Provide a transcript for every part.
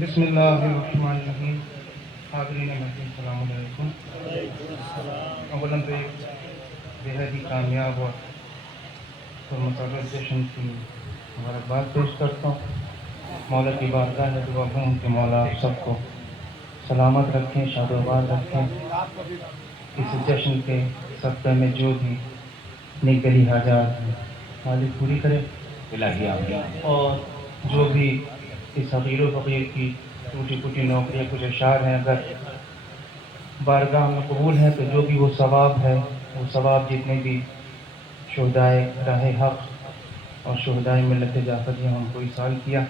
بسم اللہ الرحمن الرحیم. حاضرین محترم السلام علیکم. اولاً تو ایک بےحد ہی کامیاب اور مسرت جشن کی مبارکباد پیش کرتا ہوں. مولا کی بارگاہ میں دعا ہوں کہ مولا آپ سب کو سلامت رکھیں، شاد و آباد رکھیں. اس جشن کے صدقے میں جو بھی نیک دلی حاجات ہیں مالک پوری کرے الہی آمین. اور جو بھی اس حقیر و فقیر کی ٹوٹی پھوٹی نوکریاں کچھ اشعار ہیں اگر بارگاہ میں قبول ہیں تو جو بھی وہ ثواب ہے وہ ثواب جتنے بھی شہدائے راہ حق اور شہدائے ملت جعفر نے ہم کو ایصال کیا.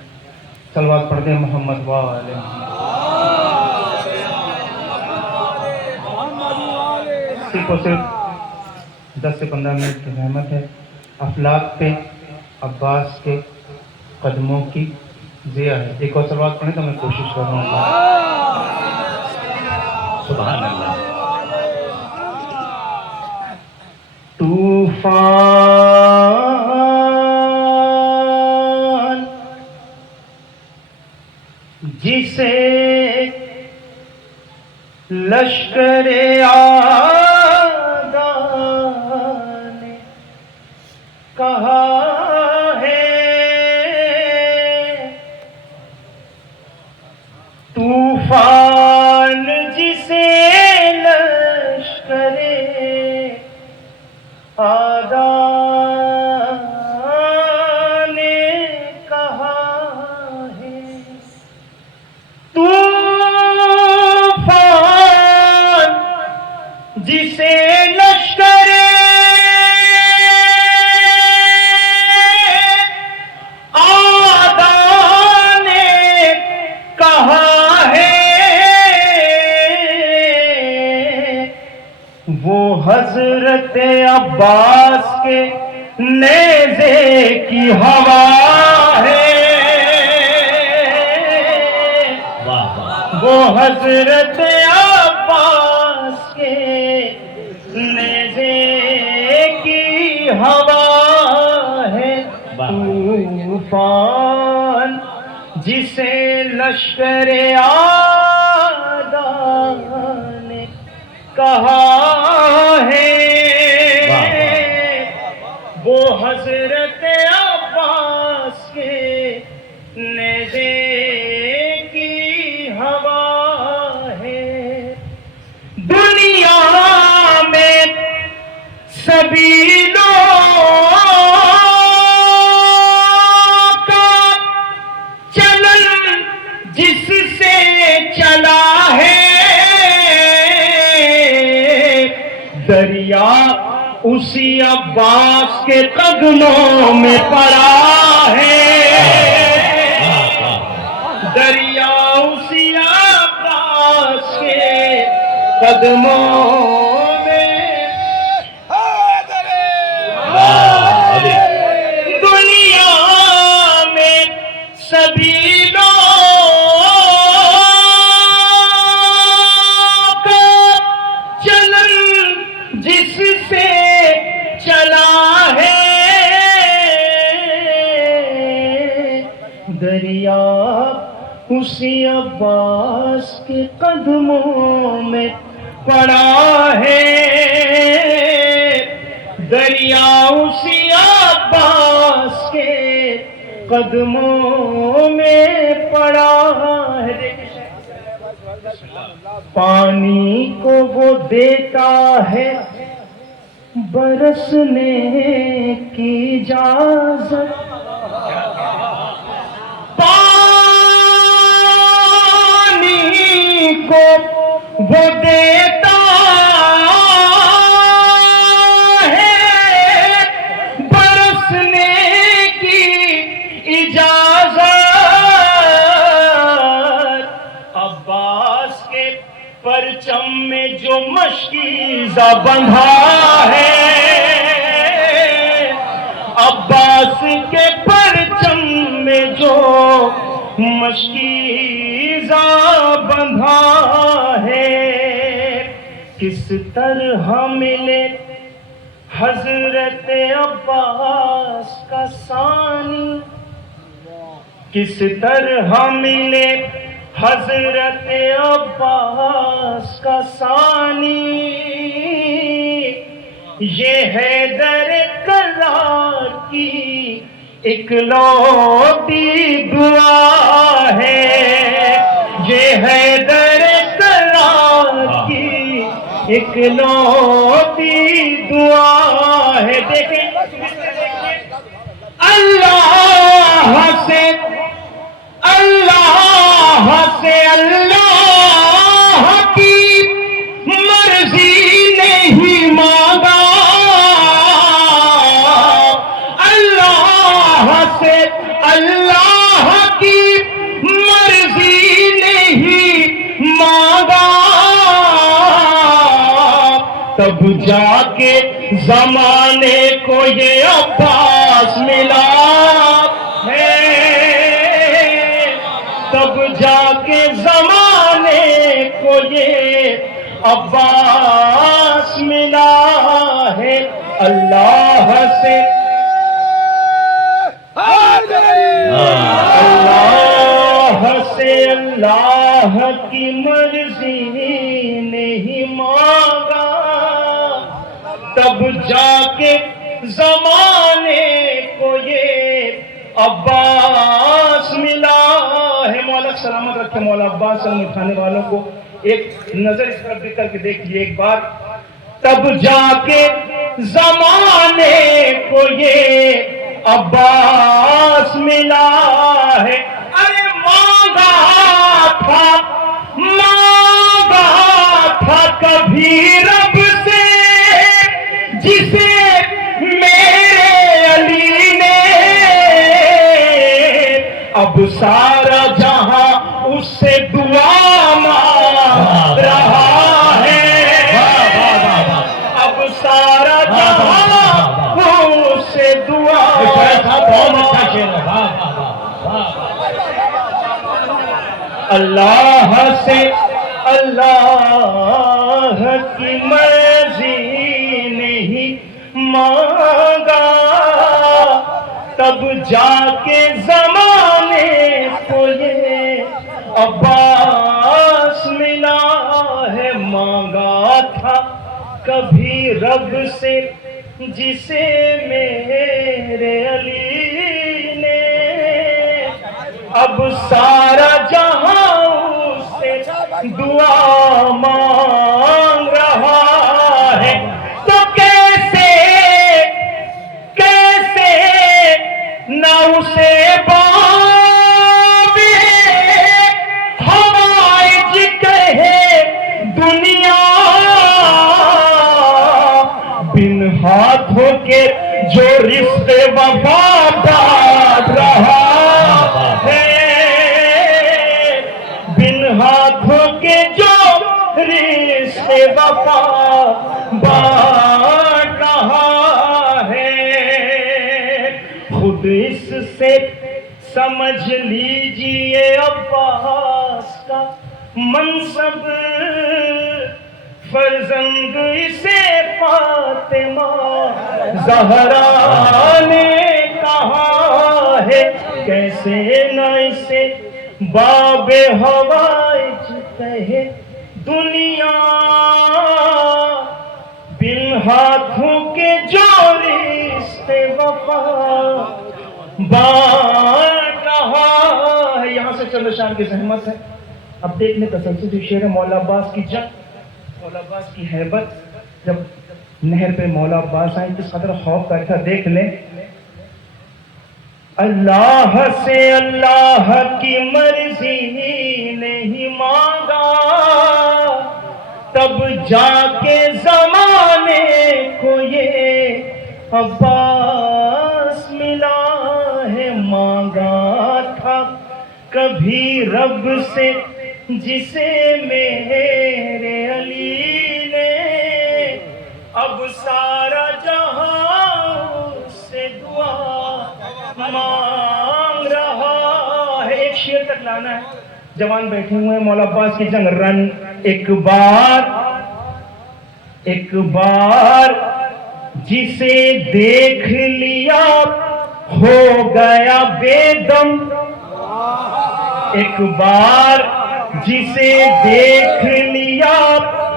صلوات پڑھتے ہیں محمد وآلہ محمد. صرف اور صرف 10 سے 15 منٹ کی زحمت ہے. افلاک پہ عباس کے قدموں کی ضیا ہے. ایک اور صلوات پڑھیں تو میں کوشش کر رہا ہوں. سبحان اللہ. طوفان جسے لشکر آدھا نے کہا ہے، طوفان جسے لشکر آدھا نے کہا ہے، طوفان جسے لشکر آدھا نے کہا ہے، وہ حضرت عباس کے نیزے کی ہوا ہے. واہ واہ. وہ حضرت عباس کے نیزے کی ہوا ہے. طوفان جسے لشکر آدھا نے کہا ہے، وہ حضرت عباس کے نیزے کی ہوا ہے. دنیا میں سبھی چلن جس سے چلا ہے، دریا اسی عباس کے قدموں میں پڑا ہے. دریا اسی عباس کے قدموں میں. دنیا میں سبھی لوگ چلن جس سے چلا ہے، دریا اسی عباس کے قدموں میں پڑا ہے. دریا اسی عباس کے قدموں میں پڑا ہے. پانی کو وہ دیتا ہے برسنے کی اجازت، پانی کو وہ دیتا ہے برسنے کی اجازت. عباس کے پرچم میں جو مشکیزہ بندھا ہے، عباس کے پرچم میں جو مشکیزہ بندھا ہے، کس طرح ملے حضرت عباس کا ثانی، کس طرح ملے حضرت عباس کا ثانی، یہ حیدر کرار کی اکلوتی دعا ہے، یہ حیدر کرار کی اکلوتی دعا ہے۔ دیکھیں اللہ سے اللہ کی مرضی نہیں مانگا، اللہ سے اللہ کی مرضی نہیں مانگا، تب جا کے زمانے کو یہ عباس ملا ہے، تب جا کے زمانے کو یہ عباس ملا ہے۔ اللہ سے اللہ کی مرضی نہیں مانگا، تب جا کے زمانے کو یہ عباس ملا ہے۔ مولا سلامت رکھے مولا عباس سلام اٹھانے والوں کو۔ ایک نظر اس طرف بھی کر کے دیکھیے ایک بار، تب جا کے زمانے کو یہ عباس ملا ہے۔ ارے مانگا تھا کبھی رب سے جسے میرے علی نے، اب سارا جہاں اس سے دعا مانگ رہا ہے، اب سارا جہاں اس سے دعا اللہ سے اللہ کی مرضی نہیں مانگا، تب جا کے زمانے کو یہ عباس ملا ہے۔ مانگا تھا کبھی رب سے جسے میرے علی نے، اب سارا جہاں اس سے دعا مانگ رہا ہے۔ تو کیسے نہ اسے بابِ حوائج کہے دنیا، بن ہاتھوں کے جو رزق وفا بانٹ رہا ہے، بن ہاتھوں کے جو رزق وفا بانٹ رہا ہے۔ خود اس سے سمجھ لیجئے عباس کا منصب، فرزند اسے فاطمہ زہرا نے کہا ہے، کیسے نہ اسے باب حوائج کہے دنیا، بن ہاتھوں کے جو رشتے وفا بانٹ رہا ہے۔ یہاں سے چند شان کی زحمت ہے، اب دیکھ لیں تسلسل جو شعر ہے مولا عباس کی جنگ، مولا عباس کی ہیبت، جب نہر پہ مولا عباس آئیں کس قدر خوف کا تھا، دیکھ لیں۔ اللہ سے اللہ کی مرضی نہیں مانگا، تب جا کے زمانے کو یہ عباس ملا ہے۔ مانگا تھا کبھی رب سے جسے میرے علی نے، اب سارا جہاں اس سے دعا مانگ رہا ہے۔ ایک شعر تک لانا ہے، جوان بیٹھے ہوئے ہیں، مولا عباس کی جنگ رن۔ ایک بار جسے دیکھ لیا ہو گیا بے دم، ایک بار جسے دیکھ لیا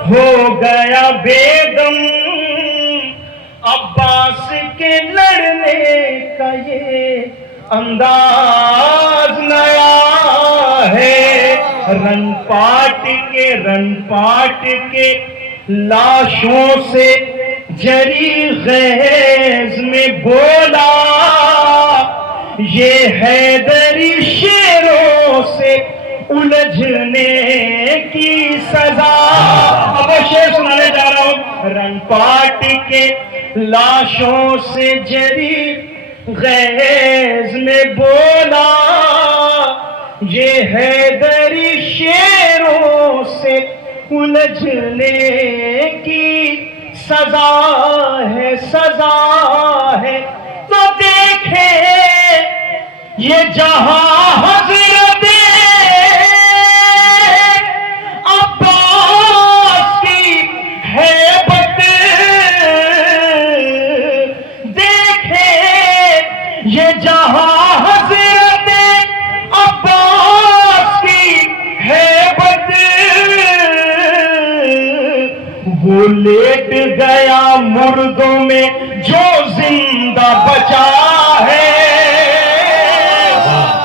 ہو گیا بیدم، عباس کے لڑنے کا یہ انداز نیا ہے، رن پاٹ کے لاشوں سے جری خیز میں بولا، یہ حیدری شیروں سے الجھنے کی سزا۔ اب وہ شعر سنانے جا رہا ہوں۔ رن پاٹ کے لاشوں سے جری خیز میں بولا، یہ حیدری شیروں سے الجھنے کی سزا ہے، تو دیکھے یہ جہاں حضرت عباس کی ہیبت، دیکھے یہ جہاں حضرت عباس کی ہیبت، وہ لیٹ گیا مردوں میں جو زندہ بچا ہے،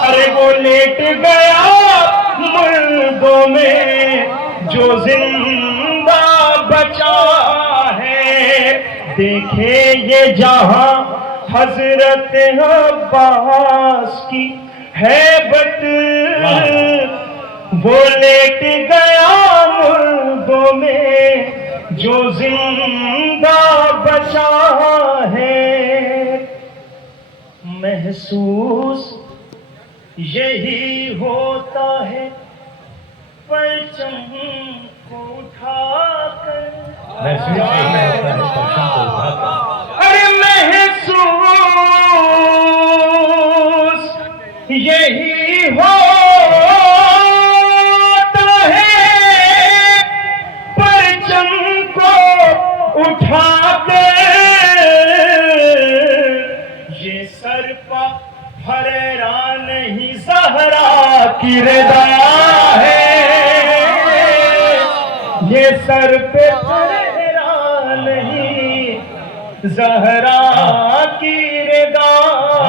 ارے وہ لیٹ گیا مردوں میں جو زندہ بچا ہے، دیکھے یہ جہاں حضرت عباس کی ہیبت، وہ لیٹ گیا مردوں میں جو زندہ بچا ہے، محسوس یہی ہوتا ہے پرچم کو اٹھا کر، ارے محسوس یہی ہوتا ہے پرچم کو اٹھا کر، یہ سر پا پھریرا نہیں زہرا کی رضا ہے، یہ سر پہ پھریرا نہیں زہرا کی رضا۔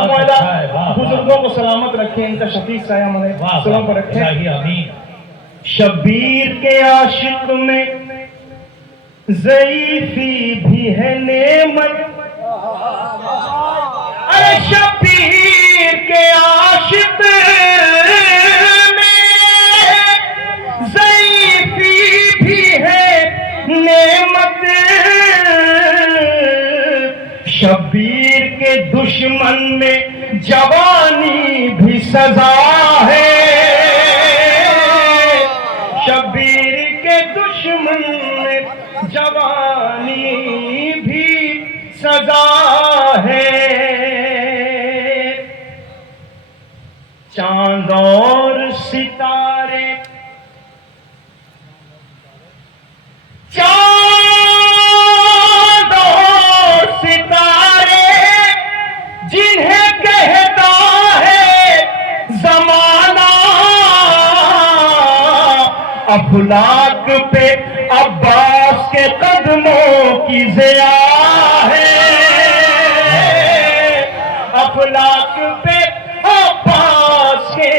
مولا بزرگوں کو سلامت رکھیں، ان کا شفیع سایہ ہمارے سروں پر رکھیں۔ شبیر کے عاشق میں ضعیفی بھی ہے نعمت، ارے شبیر کے عاشق میں ضعیفی بھی ہے نعمت، شبیر کے دشمن میں جوانی بھی سزا ہے، شبیر کے دشمن میں جوانی بھی سزا ہے، چاند اور ستارے جنہیں کہتا ہے زمانہ، افلاک پہ عباس کے قدموں کی ضیا ہے، افلاک پہ عباس کے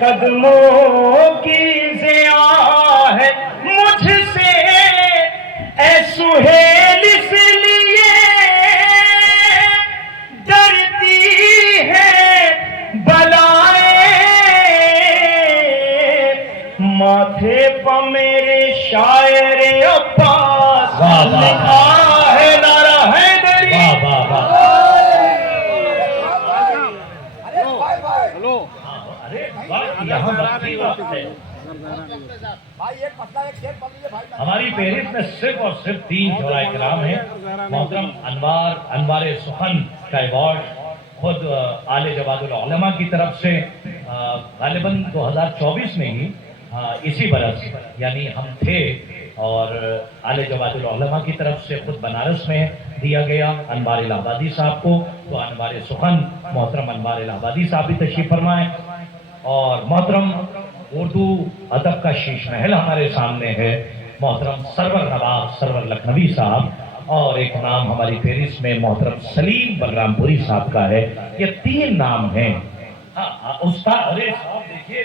قدموں کی ضیا ہے، مجھ سے اے سہیل اس لیے ڈرتی ہے بلائیں، ماتھے پہ میرے شاعر عباس لکھا ہے نعرہ حیدری۔ ہماری فہرست میں صرف اور صرف 3 شعراء کرام ہیں۔ محترم انوار سخن کا ایوارڈ خود آل جواد العلماء کی طرف سے غالباً 2024 میں ہی اسی برس یعنی ہم تھے، اور آل جواد العلماء کی طرف سے خود بنارس میں دیا گیا انوار الہ آبادی صاحب کو، تو انوار سخن محترم انوار الہ آبادی صاحب بھی تشریف فرمائیں، اور محترم اردو ادب کا شیش محل ہمارے سامنے ہے، محترم سرور نواب سرور لکھنوی صاحب، اور ایک نام ہماری فہرست میں محترم سلیم بلرام پوری صاحب کا ہے۔ یہ 3 نام ہیں۔ استاد، ارے صاحب دیکھیے،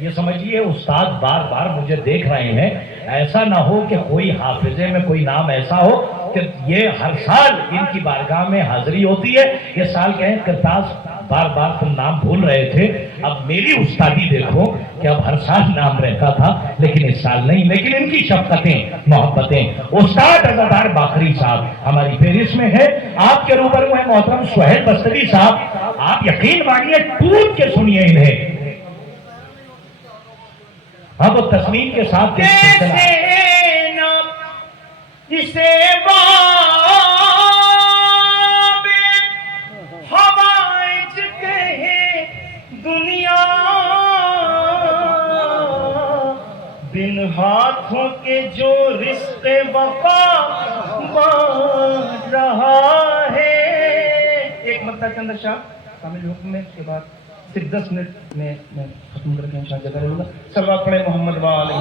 یہ سمجھیے استاد بار بار مجھے دیکھ رہے ہیں، ایسا نہ ہو کہ کوئی حافظے میں کوئی نام ایسا ہو کہ یہ ہر سال ان کی بارگاہ میں حاضری ہوتی ہے، یہ سال کہیں کرتاز بار بار تم نام بھول رہے تھے، اب میری استادی دیکھو کہ اب ہر سال نام رہتا تھا لیکن اس سال نہیں، لیکن ان کی شفقتیں محبتیں۔ استاد عزادار باقری صاحب ہماری فہرست میں ہے۔ آپ کے روبرو ہیں محترم سہیل بستری صاحب، آپ یقین مانیے ٹوٹ کے سنیے انہیں، اب وہ تصمیم کے ساتھ جسے ہوائج کہے دنیا، بن ہاتھوں کے جو رزق وفا بانٹ رہا ہے۔ ایک مرتبہ چند شاہ کامل حکم میں، اس کے بعد صرف 10 منٹ میں ختم کر کے انشاءاللہ جگہ لوں گا۔ صلوات پڑھے محمد وآلہ۔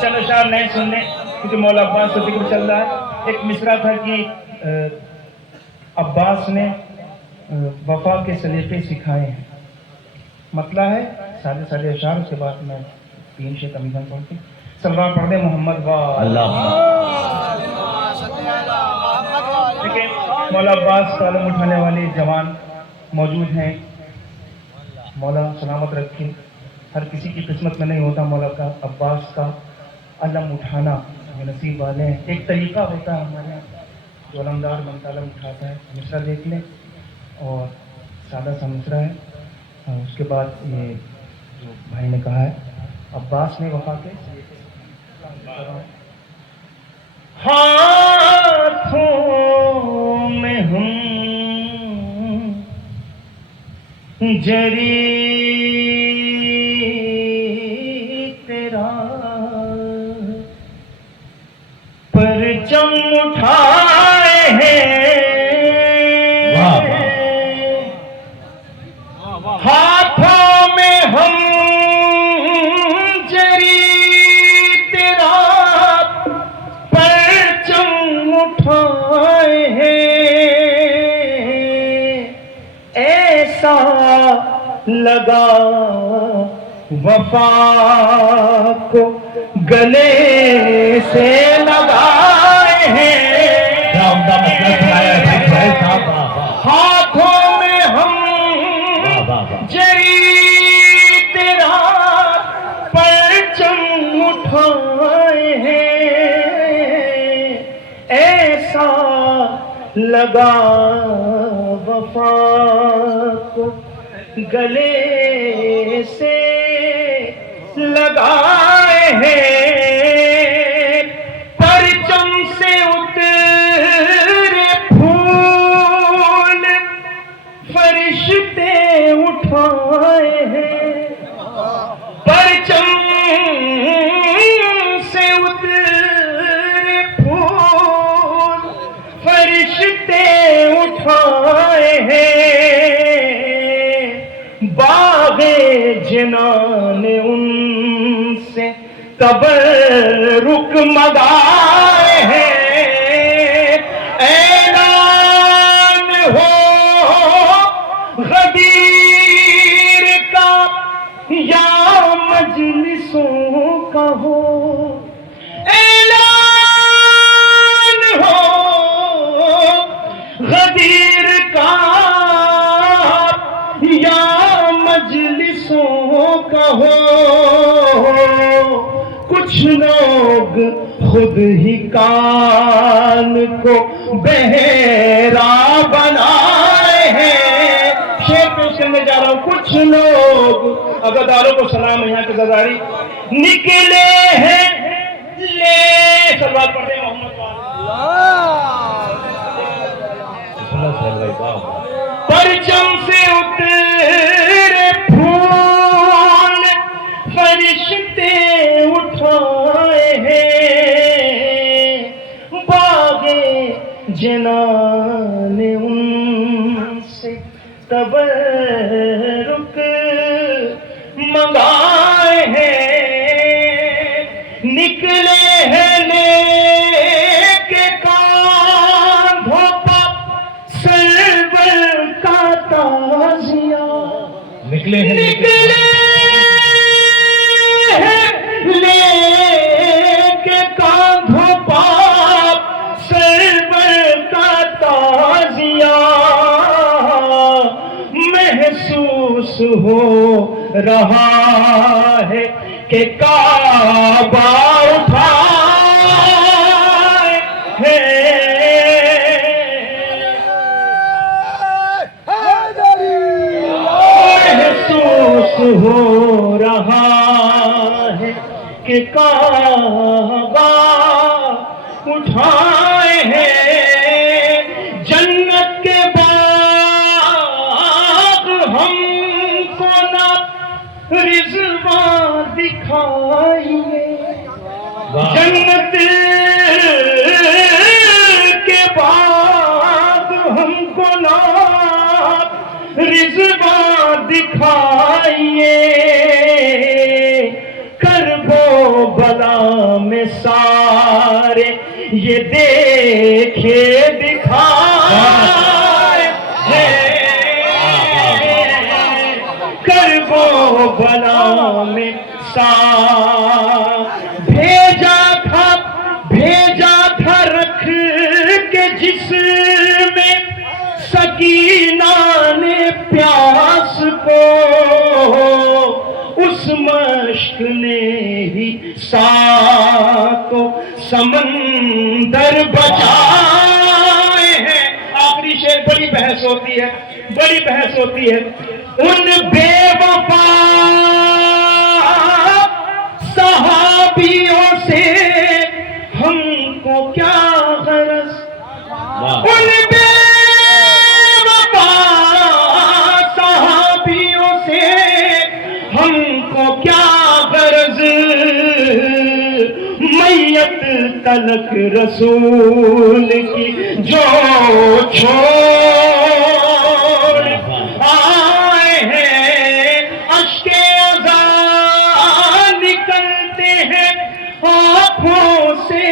چلو شاہ نئے سننے، کیونکہ مولا عباس کا ذکر چل رہا ہے۔ ایک مصرع تھا کہ عباس نے وفا کے سلیقے سکھائے ہیں، مطلع ہے سارے سارے اشعار، اس کے بعد میں 3 شے تمیزاں پڑھتی۔ صلوات پڑھ دے محمد وآلہ۔ ٹھیک ہے، مولا عباس کا علم اٹھانے والے جوان موجود ہیں، مولا سلامت رکھے۔ ہر کسی کی قسمت میں نہیں ہوتا مولا کا عباس کا علم اٹھانا، یہ نصیب والے ہیں۔ ایک طریقہ ہوتا ہے ہمارے یہاں، جو علمدار بنتا علم اٹھاتا ہے۔ مصرع دیکھ لیں، اور سادہ سا مصرع ہے، اس کے بعد یہ جو بھائی نے کہا ہے عباس نے وفا کے ہاتھوں میں ہم جری تیرا پرچم اٹھائے ہیں، ہاتھوں میں ہم جری تیرا پرچم اٹھائے ہیں، ایسا لگا وفا کو گلے سے لگائے ہیں، ہاتھوں میں ہم جری تیرا پرچم اٹھائے ہیں، ایسا لگا وفا کو گلے سے لگائے ہیں، پرچم سے اترے پھول فرشتے اٹھائے ہیں، پرچم سے اترے پھول فرشتے اٹھائے ہیں، باغ جنان ان سے تبرک مگائے ہیں، اعلان ہو غدیر کا یا مجلسوں کا ہو، اعلان ہو غدیر کا یا مجلسوں کا ہو، کچھ لوگ خود ہی کان کو بہرا بنائے ہیں۔ شعر پیش کرنے جا رہا ہوں، کچھ لوگ عزاداروں کو سلام ہے، یہاں کے عزاداری نکلے ہیں لے، صلوات پڑھتے ہیں محمد پرچم سے اترے پھول فرشتے اٹھائے ہیں، باغ جنان ان سے تبرک تازیاں نکلے ہیں لے کے کاندھوں پاپ سرور کا تازیاں محسوس ہو رہا ہے کہ کعبہ اٹھائے ہے محسوس ہو رہا ہے کہ کعبہ اٹھائے ہیں جنت کے باغ ہم کو نہ رضوان دکھائیے جنت کے باغ ہم کو نہ رضوان دکھائیے کرب و بلا میں سارے یہ دیکھے دکھائے کرب و بلا میں بھیجا تھا رکھ کے جس میں سکینہ نے پیاس کو اس مشق نے ہی ساتوں سمندر بچائے ہیں آخری شعر بڑی بحث ہوتی ہے ان بے وفا صحابیوں سے ہم کو کیا غرض ان بے وفا صحابیوں سے ہم کو کیا غرض میت تلک رسول کی جو چھوڑ آئے ہیں اشک عزا نکلتے ہیں آنکھوں سے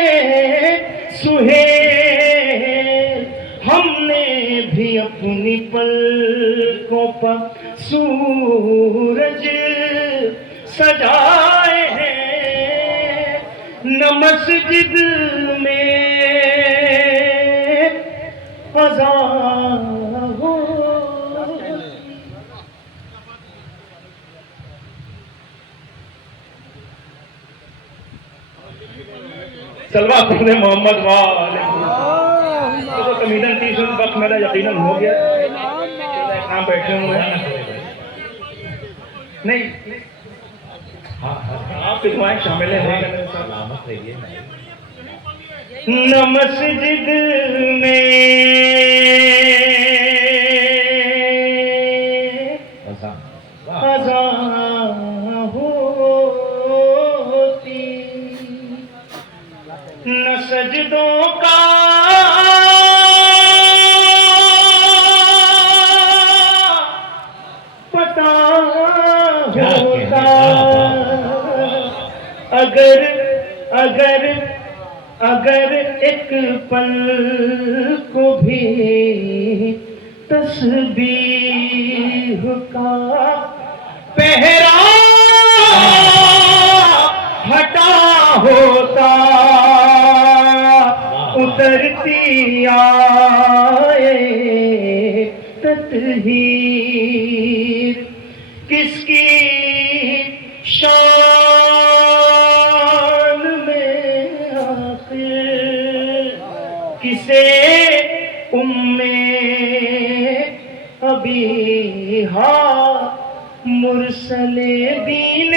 سہیل ہم نے بھی اپنی پلکوں پر سورج سجائے ہیں نہ مسجد میں اذان ہو سلوہ پڑھنے محمد تو کمیڈن 30 وقت میرا یقیناً ہو گیا یہاں بیٹھے ہوئے ہیں نہیں آپ کی دعائیں شامل ہیں نہ مسجد میں اذان ہوتی نہ سجدوں کا پتہ ہوتا اگر ایک پل کو بھی تسبیح کا پہرا ہٹا ہوتا اترتی آئے تطہیر کس کی شان میں آخر کسے ابیہا مرسل دین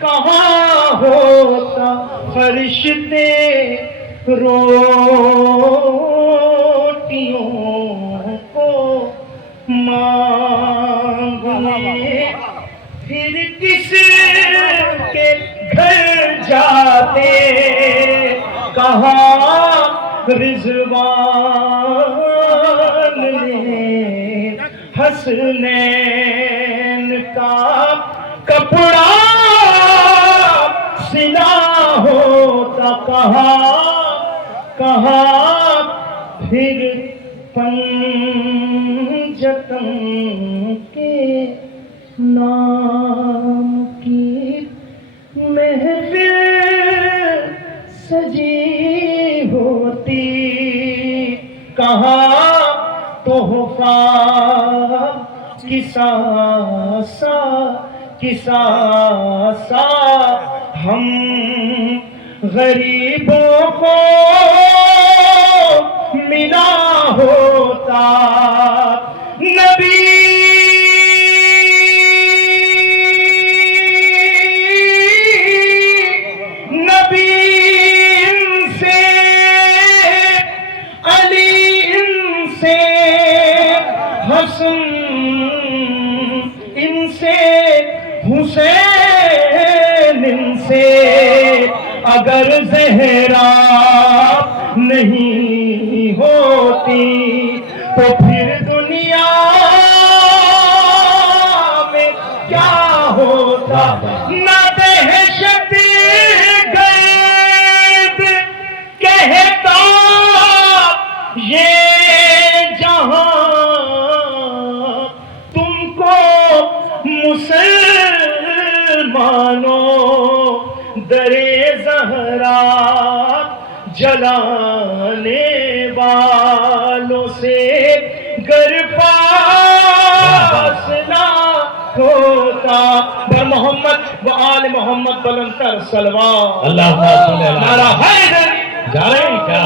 کہاں ہوتا فرشتے روٹیوں کو مانگنے پھر کس کے گھر جاتے کہاں رضوان نے حسنین کا کپڑا سلا ہوتا کہاں پھر پنجتن کے نام کی محفل سجی ہوتی، کہاں تحفہ کسا سا ہم غریبوں کو ملا ہوتا، نبی ان سے علی، ان سے حسن، ان سے حسین، ان سے اگر زہرا نہیں ہوتی تو پھر دنیا میں کیا ہوتا؟ نہ دہشت گرد کہتا یہ جہاں تم کو مسلمانوں درے زہرا جلانے والوں سے گر فاصلہ ہوتا۔ بر محمد و آل محمد بلند تر صلوات، اللہ نعرہ حیدر، جا رہے ہیں کیا؟